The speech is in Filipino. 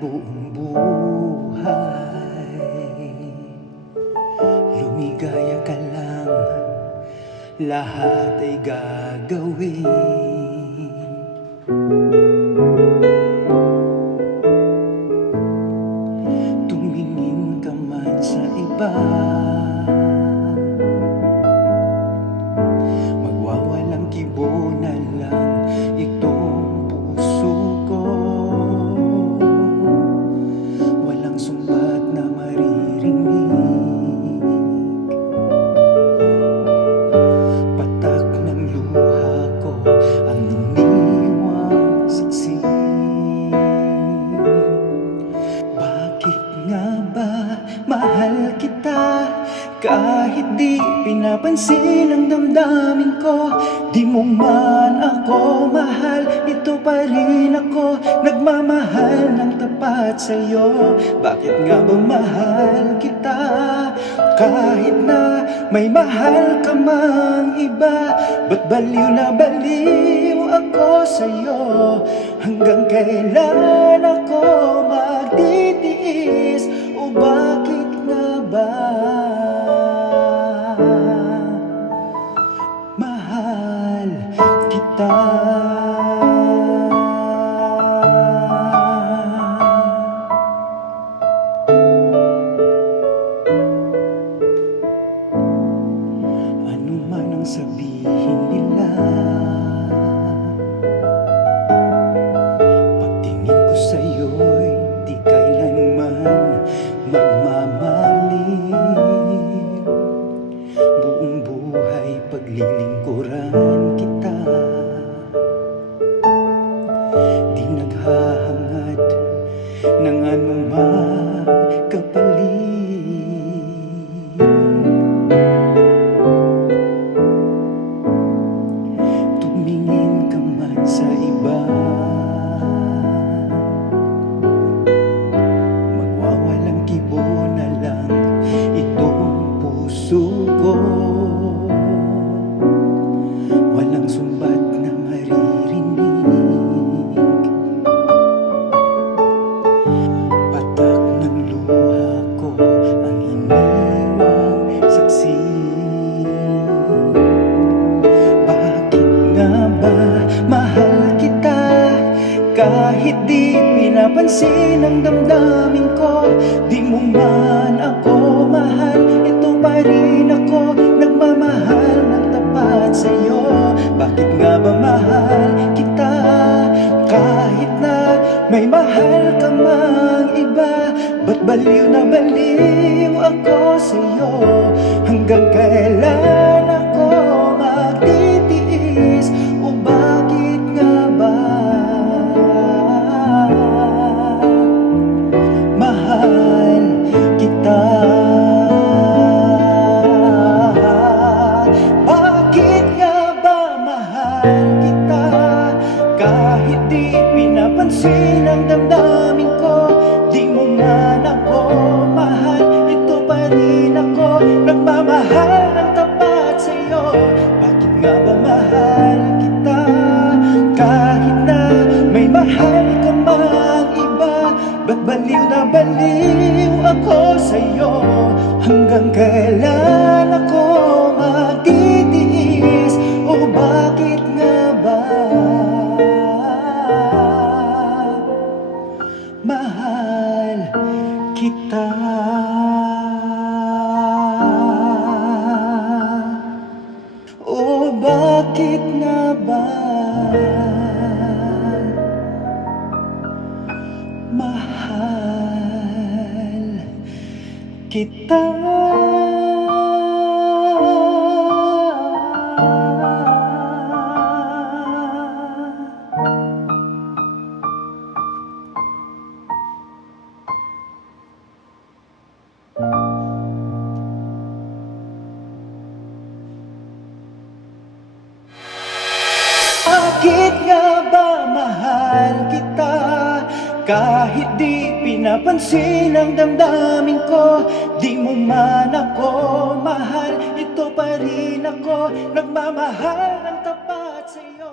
buong buhay. Lumigaya ka lang, lahat ay gagawin. Tumingin ka man sa iba, magwawalang kibo na lang itong puso ko. Walang sumbat na maririnig, patak ng luha ko ang iniwang saksi. Bakit nga ba mahal kita kahit di pinapansin ang damdamin ko? Di mo man ako mahal, ito pa rin ako nagmamahal ng tapat sa'yo. Bakit nga ba mahal kita kahit na may mahal ka mang iba? Ba't baliw na baliw ako sa'yo? Hanggang kailan ako magtitiis? O bakit nga ba mahal kita? Ano man ang sabihin nila, pagtingin ko sa'yo'y di kailanman magmamalim. Buong buhay paglilingkuran kita, di naghahangad ng anumang kapalit. Tumingin ka man sa iba, magwawalang kibo na lang itong puso ko. Walang sumbat na maririnig, patak ng luha ko ang iniwang saksi. Bakit nga ba mahal kita kahit di pinapansin ang damdamin ko? Di mo man ako mahal, ito pa rin ako nagmamahal ng tapat sa'yo. Bakit nga ba mahal kita kahit na may mahal ka mang iba? Ba't baliw na baliw ako sa'yo? Hanggang kailan ako magtitiis? O bakit nga ba mahal kita? Bakit nga ba mahal kita kahit di pinapansin ang damdamin ko? Di mo man ako mahal, ito pa rin ako nagmamahal ng tapat sa'yo. Bakit nga ba mahal kita kahit na may mahal ka mang iba? Ba't baliw na baliw ako sa'yo? Hanggang kailan ako magtitiis? O bakit nga ba mahal kita? O bakit nga ba mahal kita? Bakit nga ba mahal kita kahit di pinapansin ang damdamin ko? Di mo man ako mahal, ito pa rin ako nagmamahal ng tapat sa'yo.